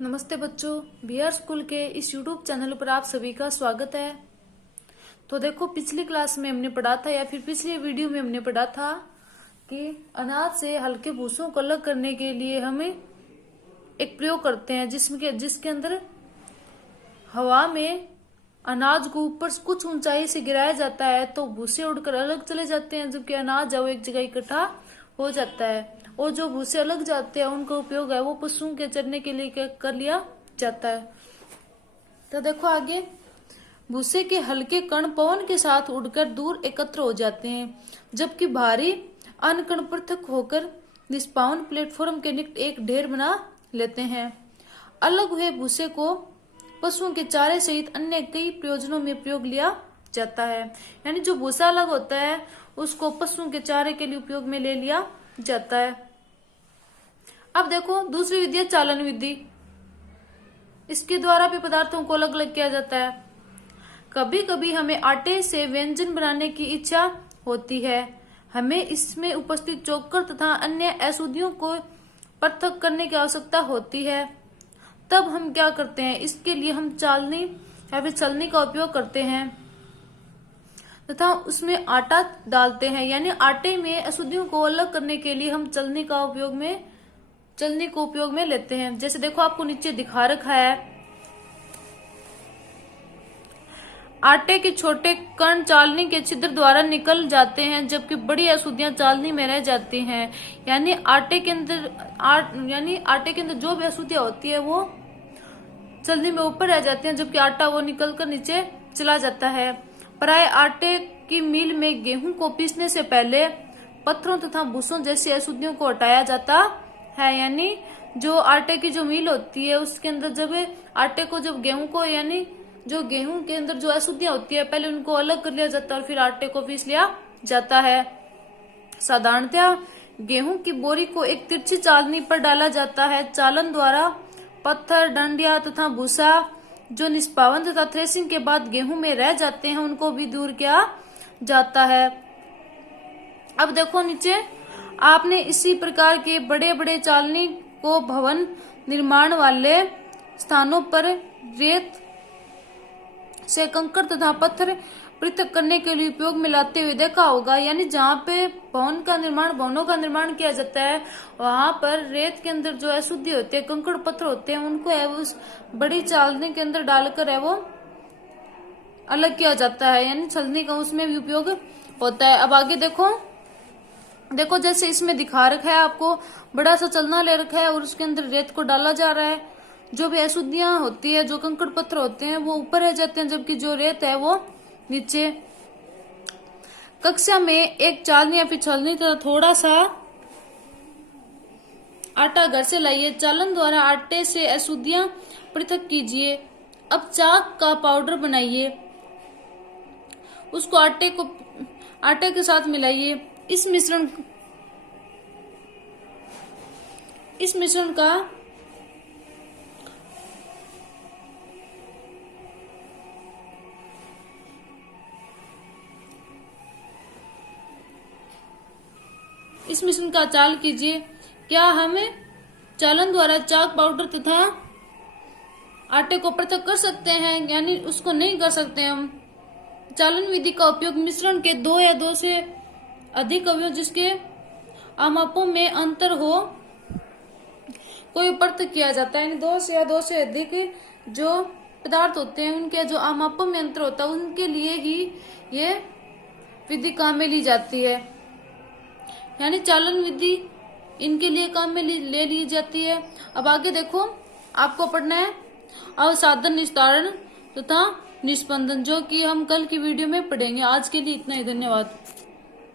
नमस्ते बच्चों, B R school के इस यूट्यूब चैनल पर आप सभी का स्वागत है। तो देखो, पिछली क्लास में हमने पढ़ा था या फिर पिछली वीडियो में हमने पढ़ा था कि अनाज से हल्के भूसों को अलग करने के लिए हमें एक प्रयोग करते हैं जिसके अंदर हवा में अनाज को ऊपर कुछ ऊंचाई से गिराया जाता है तो भूसे उड़कर अलग चले जाते हैं, जबकि अनाज है वो एक जगह इकट्ठा हो जाता है। और जो भूसे अलग जाते हैं उनका उपयोग है वो पशुओं के चरने के लिए कर लिया जाता है। तो देखो आगे, भूसे के हल्के कण पवन के साथ उड़कर दूर एकत्र हो जाते हैं, जबकि भारी अन्य कण पृथक होकर निष्पावन प्लेटफॉर्म के निकट एक ढेर बना लेते हैं। अलग हुए भूसे को पशुओं के चारे सहित अन्य कई प्रयोजनों में प्रयोग लिया जाता है। यानी जो भूसा अलग होता है उसको पशुओं के चारे के लिए उपयोग में ले लिया जाता है। अब देखो, दूसरी विधि है चालन विधि। इसके द्वारा भी पदार्थों को अलग अलग किया जाता है। कभी कभी हमें आटे से व्यंजन बनाने की इच्छा होती है। हमें इसमें उपस्थित चोकर तथा अन्य अशुद्धियों को पृथक करने की आवश्यकता होती है। तब हम क्या करते हैं, इसके लिए हम चालनी या फिर छलनी का उपयोग करते हैं तथा उसमें आटा डालते हैं। यानी आटे में अशुद्धियों को अलग करने के लिए हम छलनी को उपयोग में लेते हैं। जैसे देखो, आपको नीचे दिखा रखा है, आटे के छोटे कण चालनी के छिद्र द्वारा निकल जाते हैं, जबकि बड़ी अशुद्धियां चालनी में रह जाती हैं। यानी आटे के अंदर जो भी अशुद्धियां होती है वो चालनी में ऊपर रह जाती हैं, जबकि आटा वो निकल कर नीचे चला जाता है। प्राय आटे की मिल में गेहूं को पीसने से पहले पत्थरों तथा भूसों जैसी अशुद्धियों को हटाया जाता है। यानी जो आटे की जो मिल होती है उसके अंदर जब गेहूं को यानी जो गेहूं के अंदर जो अशुद्धियां होती है पहले उनको अलग कर लिया जाता है और फिर आटे को पीस लिया जाता है। साधारणतः गेहूं की बोरी को एक तिरछी चालनी पर डाला जाता है। चालन द्वारा पत्थर, डंडिया तथा भूसा जो निष्पावन तथा थ्रेसिंग के बाद गेहूं में रह जाते हैं उनको भी दूर किया जाता है। अब देखो नीचे, आपने इसी प्रकार के बड़े बड़े चालनी को भवन निर्माण वाले स्थानों पर रेत से कंकड़ तथा पत्थर पृथक करने के लिए उपयोग में लाते हुए देखा होगा। यानी जहाँ पे भवनों का निर्माण किया जाता है वहां पर रेत के अंदर जो अशुद्धि होती है, कंकड़ पत्थर होते हैं, उनको है उस बड़ी चालनी के अंदर डालकर है वो अलग किया जाता है। यानी छलनी का उसमें भी उपयोग होता है। अब आगे देखो जैसे इसमें दिखा रखा है, आपको बड़ा सा चलना ले रखा है और उसके अंदर रेत को डाला जा रहा है। जो भी अशुद्धियां होती है, जो कंकड़ पत्थर होते हैं वो ऊपर रह जाते हैं, जबकि जो रेत है वो नीचे। कक्षा में एक चालनी या फिर छलनी तथा थोड़ा सा आटा घर से लाइए। चालन द्वारा आटे से अशुद्धियां पृथक कीजिए। अब चाक का पाउडर बनाइए, उसको आटे के साथ मिलाइए। इस मिश्रण का चाल कीजिए। क्या हमें चालन द्वारा चाक पाउडर तथा आटे को पृथक कर सकते हैं? यानी उसको नहीं कर सकते हम। चालन विधि का उपयोग मिश्रण के दो या दो से अधिक अवयव जिसके आमापों में अंतर हो कोई पृथक किया जाता है। यानी दो से अधिक जो पदार्थ होते हैं उनके जो आमापों में अंतर होता है उनके लिए ही ये विधि काम में ली जाती है। यानी चालन विधि इनके लिए काम में ले ली जाती है। अब आगे देखो, आपको पढ़ना है अवसाधन, निस्तारण तथा निस्पंदन, जो कि हम कल की वीडियो में पढ़ेंगे। आज के लिए इतना ही, धन्यवाद।